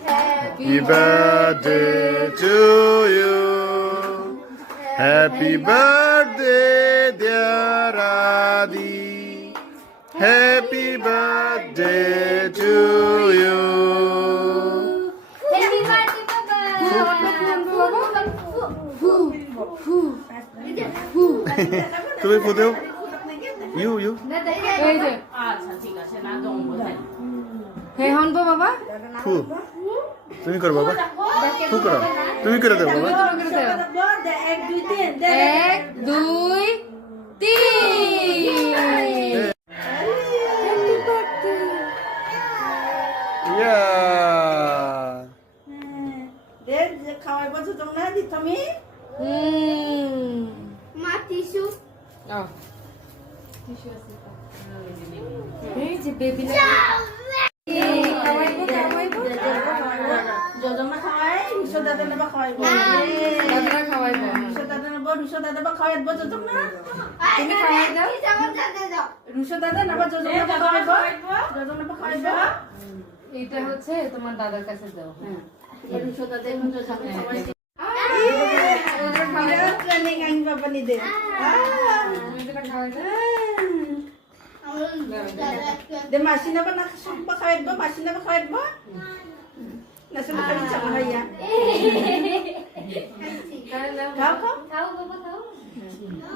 Happy birthday to you. Happy birthday, dear Adi. Happy birthday to you. Happy birthday, তুমি ফুদেও you you এই যে আচ্ছা ঠিক আছে না দম বোঝাই হে হনবো বাবা ফু তুমি করো বাবা ফু করো তুমি করে দাও বাবা তুমি করে দাও 1 2 3 ইয়া খাওয়াইবো তো তোমরা দি তুমি মা টিস্যু এই যে বেবি না যজমা খাওয়াই রিসো দাদা নেবা খাওয়াইবো দাদা খাওয়াইবো রিসো দাদা নেবা রিসো দাদা বা খাওয়াইবো যজমা তুমি খাওয়াই দাও রিসো দাদা নেবা যজমা খাওয়াইবো যজমা বা খাওয়াইবো এটা হচ্ছে তোমার দাদার কাছে দাও রিসো দাদা এখন যজমা খাওয়াইছে ওদের খাওয়াই দাও ট্রেনিং আইন বাবা নি দে তুমি যেটা খাওয়াই দাও দে মাসি নেবা না সব বা খাওয়াইবো মাসি নেবা খাওয়াইবো না সব খালি চাপ ভাইয়া খাও খাও খাও বাবা খাও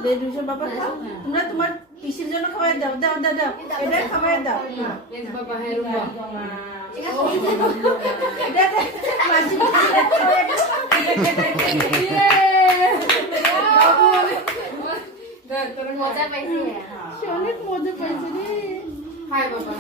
দে রিসো বাবা খাও তোমরা তোমার পিসির জন্য খাওয়াই দাও দাও দাও দাও এটা খাওয়াই দাও এই যে বাবা হ্যাঁ রুমা মাসি তোর মজা পাইছি অনেক মজা পাইছি রে হাই বাবা